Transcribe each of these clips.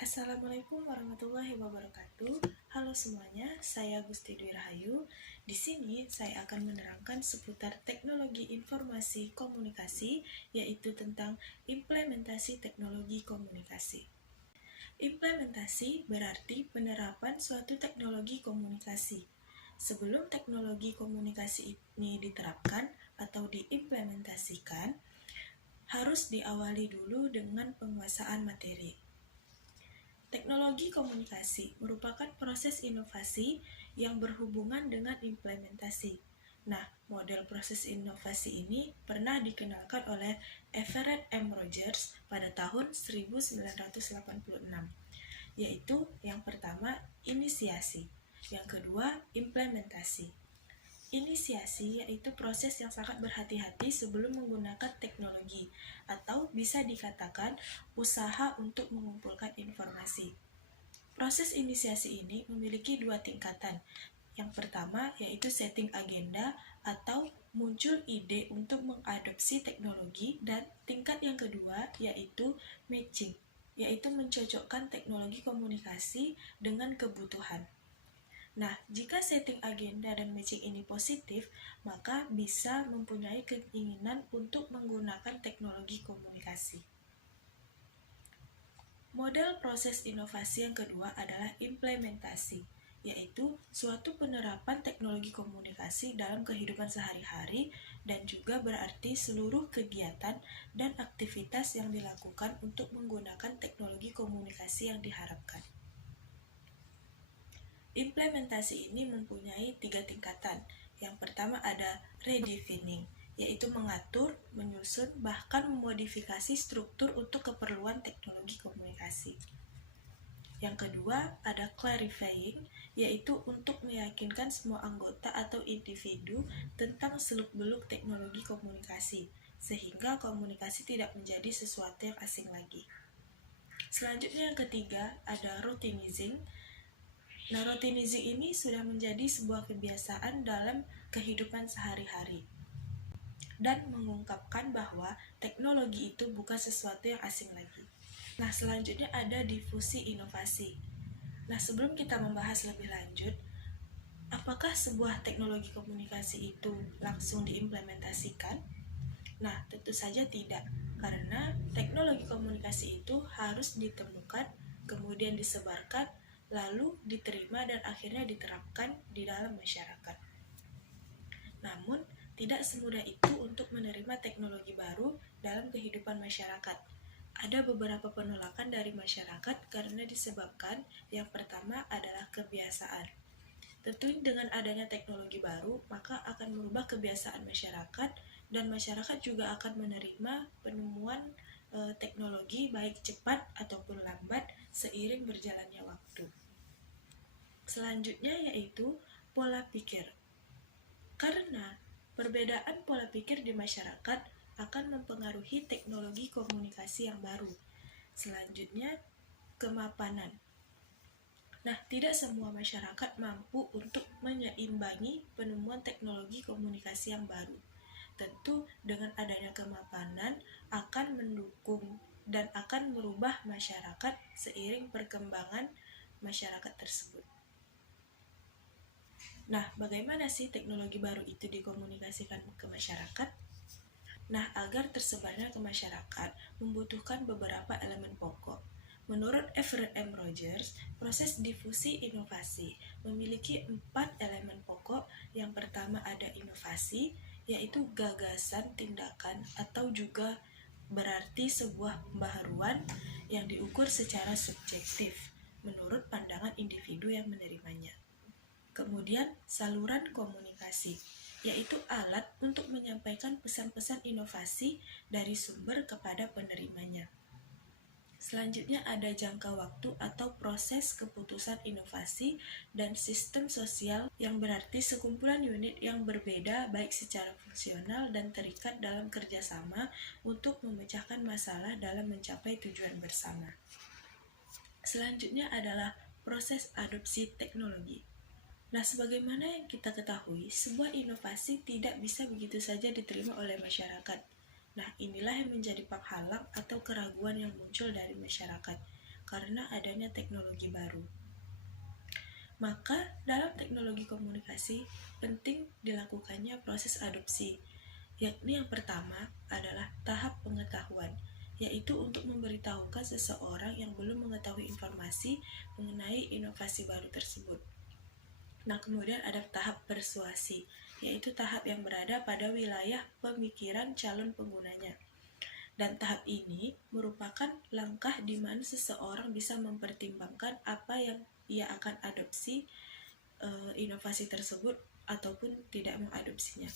Assalamualaikum warahmatullahi wabarakatuh. Halo semuanya, saya Gusti Dwi Rahayu. Di sini saya akan menerangkan seputar teknologi informasi komunikasi, yaitu tentang implementasi teknologi komunikasi. Implementasi berarti penerapan suatu teknologi komunikasi. Sebelum teknologi komunikasi ini diterapkan atau diimplementasikan, harus diawali dulu dengan penguasaan materi. Teknologi komunikasi merupakan proses inovasi yang berhubungan dengan implementasi. Nah, model proses inovasi ini pernah dikenalkan oleh Everett M. Rogers pada tahun 1986, yaitu yang pertama inisiasi, yang kedua implementasi. Inisiasi yaitu proses yang sangat berhati-hati sebelum menggunakan teknologi, atau bisa dikatakan usaha untuk mengumpulkan informasi. Proses inisiasi ini memiliki dua tingkatan. Yang pertama yaitu setting agenda atau muncul ide untuk mengadopsi teknologi, dan tingkat yang kedua yaitu matching, yaitu mencocokkan teknologi komunikasi dengan kebutuhan. Nah, jika setting agenda dan matching ini positif, maka bisa mempunyai keinginan untuk menggunakan teknologi komunikasi. Model proses inovasi yang kedua adalah implementasi, yaitu suatu penerapan teknologi komunikasi dalam kehidupan sehari-hari dan juga berarti seluruh kegiatan dan aktivitas yang dilakukan untuk menggunakan teknologi komunikasi yang diharapkan. Implementasi ini mempunyai 3 tingkatan. Yang pertama ada redefining, yaitu mengatur, menyusun, bahkan memodifikasi struktur untuk keperluan teknologi komunikasi. Yang kedua ada clarifying, yaitu untuk meyakinkan semua anggota atau individu tentang seluk-beluk teknologi komunikasi, sehingga komunikasi tidak menjadi sesuatu yang asing lagi. Selanjutnya yang ketiga ada routinizing. Nah, routinizing ini sudah menjadi sebuah kebiasaan dalam kehidupan sehari-hari dan mengungkapkan bahwa teknologi itu bukan sesuatu yang asing lagi. Nah, selanjutnya ada difusi inovasi. Nah, sebelum kita membahas lebih lanjut, apakah sebuah teknologi komunikasi itu langsung diimplementasikan? Nah, tentu saja tidak, karena teknologi komunikasi itu harus ditemukan, kemudian disebarkan, lalu diterima dan akhirnya diterapkan di dalam masyarakat. Namun, tidak semudah itu untuk menerima teknologi baru dalam kehidupan masyarakat. Ada beberapa penolakan dari masyarakat karena disebabkan yang pertama adalah kebiasaan. Tentu dengan adanya teknologi baru, maka akan merubah kebiasaan masyarakat, dan masyarakat juga akan menerima penemuan teknologi baik cepat ataupun lambat seiring berjalannya waktu. Selanjutnya yaitu pola pikir. Karena perbedaan pola pikir di masyarakat akan mempengaruhi teknologi komunikasi yang baru. Selanjutnya, kemapanan. Nah, tidak semua masyarakat mampu untuk menyeimbangi penemuan teknologi komunikasi yang baru. Tentu dengan adanya kemapanan akan mendukung dan akan merubah masyarakat seiring perkembangan masyarakat tersebut. Nah, bagaimana sih teknologi baru itu dikomunikasikan ke masyarakat? Nah, agar tersebarnya ke masyarakat membutuhkan beberapa elemen pokok. Menurut Everett M. Rogers, proses difusi inovasi memiliki 4 elemen pokok. Yang pertama ada inovasi, yaitu gagasan tindakan atau juga berarti sebuah pembaharuan yang diukur secara subjektif menurut pandangan individu yang menerimanya. Kemudian saluran komunikasi, yaitu alat untuk menyampaikan pesan-pesan inovasi dari sumber kepada penerimanya. Selanjutnya ada jangka waktu atau proses keputusan inovasi, dan sistem sosial yang berarti sekumpulan unit yang berbeda baik secara fungsional dan terikat dalam kerjasama untuk memecahkan masalah dalam mencapai tujuan bersama. Selanjutnya adalah proses adopsi teknologi. Nah, sebagaimana yang kita ketahui, sebuah inovasi tidak bisa begitu saja diterima oleh masyarakat. Nah, inilah yang menjadi penghalang atau keraguan yang muncul dari masyarakat. karena adanya teknologi baru. Maka dalam teknologi komunikasi penting dilakukannya proses adopsi, yakni yang pertama adalah tahap pengetahuan, yaitu untuk memberitahukan seseorang yang belum mengetahui informasi mengenai inovasi baru tersebut. Nah, kemudian ada tahap persuasi, yaitu tahap yang berada pada wilayah pemikiran calon penggunanya. Dan tahap ini merupakan langkah di mana seseorang bisa mempertimbangkan apa yang ia akan adopsi inovasi tersebut ataupun tidak mengadopsinya.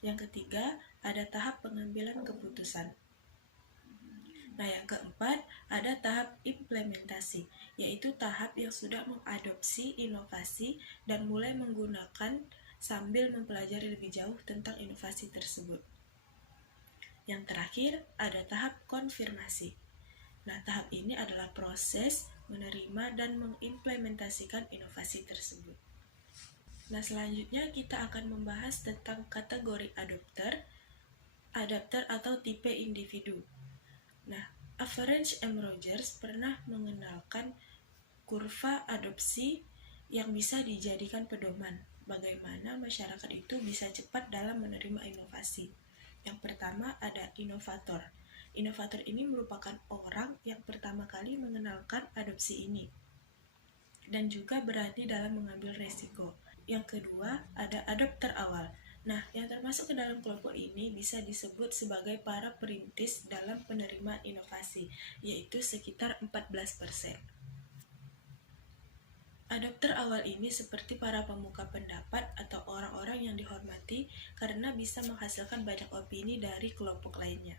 Yang ketiga, ada tahap pengambilan keputusan. Nah, yang keempat, ada tahap implementasi, yaitu tahap yang sudah mengadopsi inovasi dan mulai menggunakan sambil mempelajari lebih jauh tentang inovasi tersebut. Yang terakhir, ada tahap konfirmasi. Nah, tahap ini adalah proses menerima dan mengimplementasikan inovasi tersebut. Nah, selanjutnya kita akan membahas tentang kategori adopter atau tipe individu. Nah, Average M. Rogers pernah mengenalkan kurva adopsi yang bisa dijadikan pedoman bagaimana masyarakat itu bisa cepat dalam menerima inovasi. Yang pertama ada inovator. Inovator ini merupakan orang yang pertama kali mengenalkan adopsi ini dan juga berani dalam mengambil resiko. Yang kedua ada adopter awal. Nah, yang termasuk ke dalam kelompok ini bisa disebut sebagai para perintis dalam penerimaan inovasi, yaitu sekitar 14%. Adopter awal ini seperti para pemuka pendapat atau orang-orang yang dihormati karena bisa menghasilkan banyak opini dari kelompok lainnya.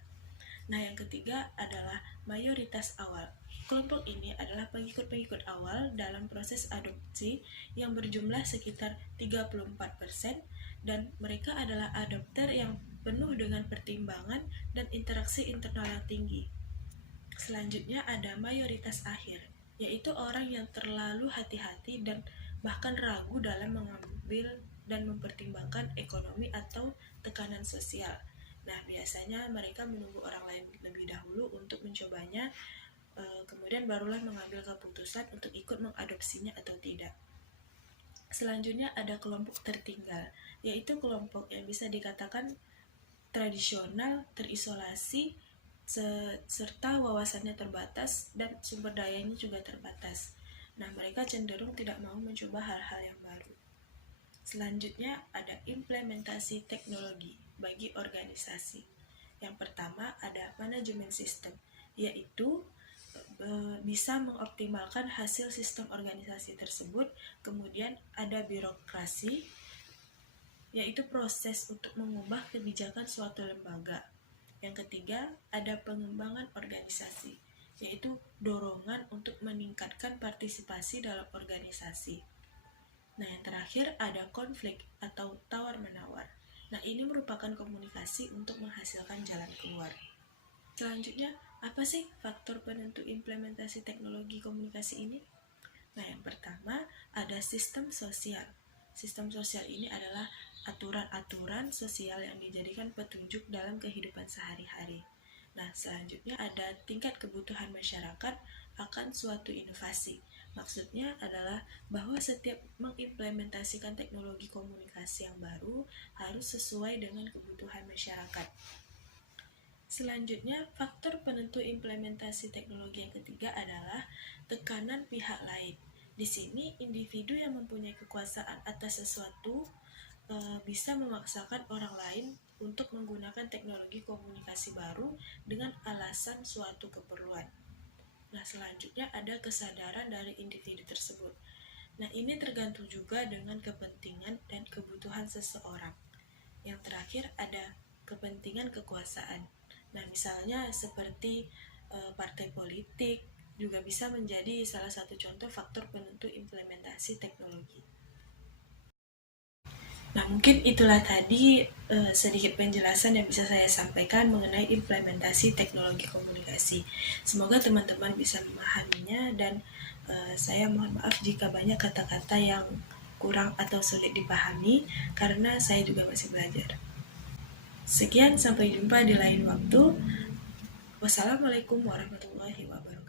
Nah, yang ketiga adalah mayoritas awal. Kelompok ini adalah pengikut-pengikut awal dalam proses adopsi yang berjumlah sekitar 34%, dan mereka adalah adopter yang penuh dengan pertimbangan dan interaksi internal yang tinggi. Selanjutnya ada mayoritas akhir, yaitu orang yang terlalu hati-hati dan bahkan ragu dalam mengambil dan mempertimbangkan ekonomi atau tekanan sosial. Nah, biasanya mereka menunggu orang lain lebih dahulu untuk mencobanya, kemudian barulah mengambil keputusan untuk ikut mengadopsinya atau tidak. Selanjutnya ada kelompok tertinggal, yaitu kelompok yang bisa dikatakan tradisional, terisolasi, serta wawasannya terbatas dan sumber dayanya juga terbatas. Nah, mereka cenderung tidak mau mencoba hal-hal yang baru. Selanjutnya ada implementasi teknologi bagi organisasi. Yang pertama ada manajemen sistem, yaitu bisa mengoptimalkan hasil sistem organisasi tersebut. Kemudian ada birokrasi, yaitu proses untuk mengubah kebijakan suatu lembaga. Yang ketiga ada pengembangan organisasi, yaitu dorongan untuk meningkatkan partisipasi dalam organisasi. Nah, yang terakhir ada konflik atau tawar-menawar. Nah, ini merupakan komunikasi untuk menghasilkan jalan keluar. Selanjutnya, apa sih faktor penentu implementasi teknologi komunikasi ini? Nah, yang pertama ada sistem sosial. Sistem sosial ini adalah aturan-aturan sosial yang dijadikan petunjuk dalam kehidupan sehari-hari. Nah, selanjutnya ada tingkat kebutuhan masyarakat akan suatu inovasi. Maksudnya adalah bahwa setiap mengimplementasikan teknologi komunikasi yang baru harus sesuai dengan kebutuhan masyarakat. Selanjutnya, faktor penentu implementasi teknologi yang ketiga adalah tekanan pihak lain. Di sini, individu yang mempunyai kekuasaan atas sesuatu bisa memaksakan orang lain untuk menggunakan teknologi komunikasi baru dengan alasan suatu keperluan. Nah, selanjutnya ada kesadaran dari individu tersebut. Nah, ini tergantung juga dengan kepentingan dan kebutuhan seseorang. Yang terakhir ada kepentingan kekuasaan. Nah, misalnya seperti partai politik juga bisa menjadi salah satu contoh faktor penentu implementasi teknologi. Nah, mungkin itulah tadi sedikit penjelasan yang bisa saya sampaikan mengenai implementasi teknologi komunikasi. Semoga teman-teman bisa memahaminya, dan saya mohon maaf jika banyak kata-kata yang kurang atau sulit dipahami karena saya juga masih belajar. Sekian, sampai jumpa di lain waktu. Wassalamualaikum warahmatullahi wabarakatuh.